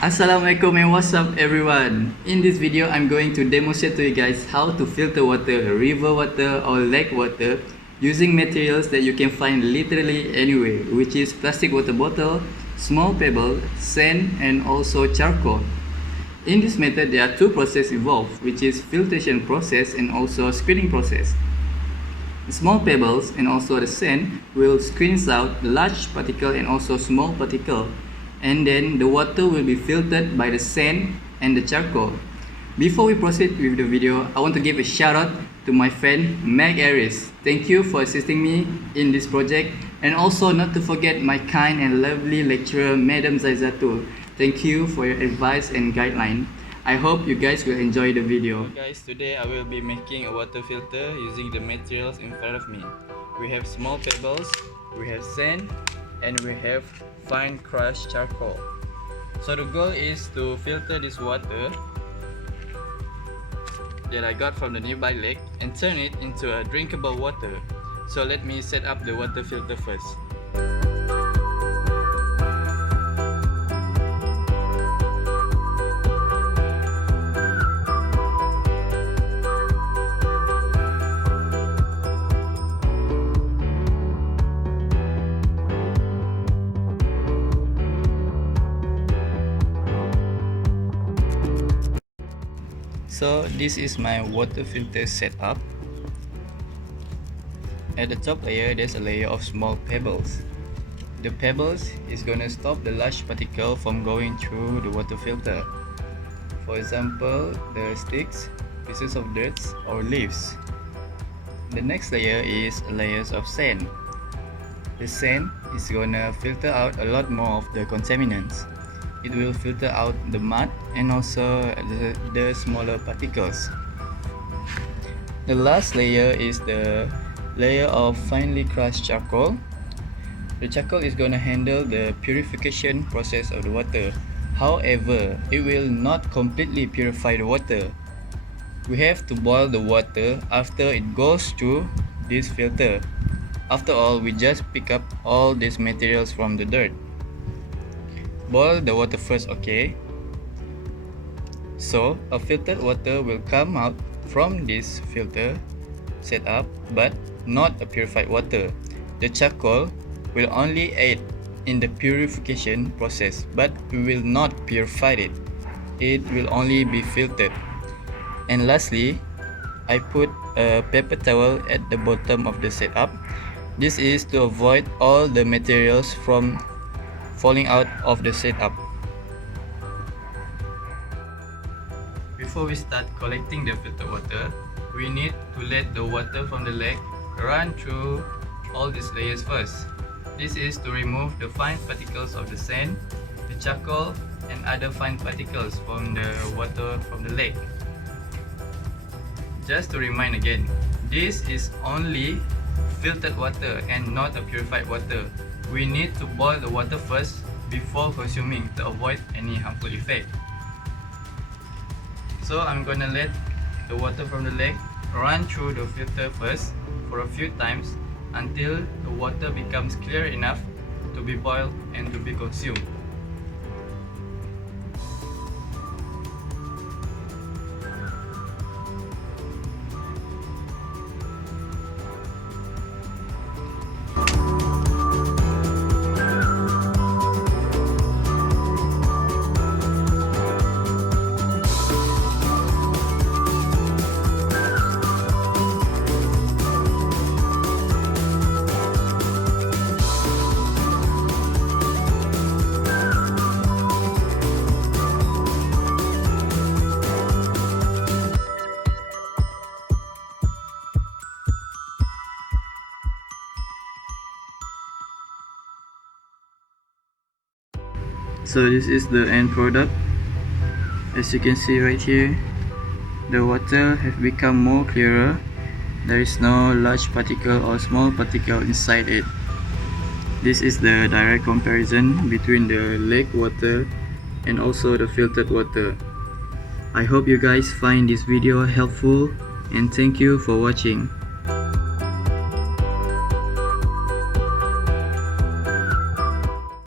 Assalamualaikum and what's up everyone. In this video I'm going to demonstrate to you guys how to filter water, river water or lake water using materials that you can find literally anywhere, which is plastic water bottle, small pebble, sand and also charcoal. In this method there are two processes involved, which is filtration process and also screening process. The small pebbles and also the sand will squeeze out large particle and also small particle, and then the water will be filtered by the sand and the charcoal. Before we proceed with the video, I want to give a shout out to my friend Mohd Asyraaf. Thank you for assisting me in this project, and also not to forget my kind and lovely lecturer Madam Zaizatul. Thank you for your advice and guideline. I hope you guys will enjoy the video. So guys, today I will be making a water filter using the materials in front of me. We have small pebbles, we have sand, and we have fine crushed charcoal. So the goal is to filter this water that I got from the nearby lake and turn it into a drinkable water. So let me set up the water filter first. So this is my water filter setup. At the top layer there's a layer of small pebbles. The pebbles is gonna stop the large particle from going through the water filter. For example, the sticks, pieces of dirt or leaves. The next layer is layers of sand. The sand is gonna filter out a lot more of the contaminants. It will filter out the mud and also the smaller particles. The last layer is the layer of finely crushed charcoal. The charcoal is going to handle the purification process of the water. However, it will not completely purify the water. We have to boil the water after it goes through this filter. After all, we just pick up all these materials from the dirt. Boil the water first, okay? So a filtered water will come out from this filter setup, but not a purified water. The charcoal will only aid in the purification process, but we will not purify it. It will only be filtered. And lastly, I put a paper towel at the bottom of the setup. This is to avoid all the materials from falling out of the setup. Before we start collecting the filtered water, we need to let the water from the lake run through all these layers first. This is to remove the fine particles of the sand, the charcoal, and other fine particles from the water from the lake. Just to remind again, this is only filtered water and not a purified water. We need to boil the water first before consuming to avoid any harmful effect. So I'm gonna let the water from the lake run through the filter first for a few times until the water becomes clear enough to be boiled and to be consumed. So this is the end product. As you can see right here, the water have become more clearer. There is no large particle or small particle inside it. This is the direct comparison between the lake water and also the filtered water. I hope you guys find this video helpful, and thank you for watching.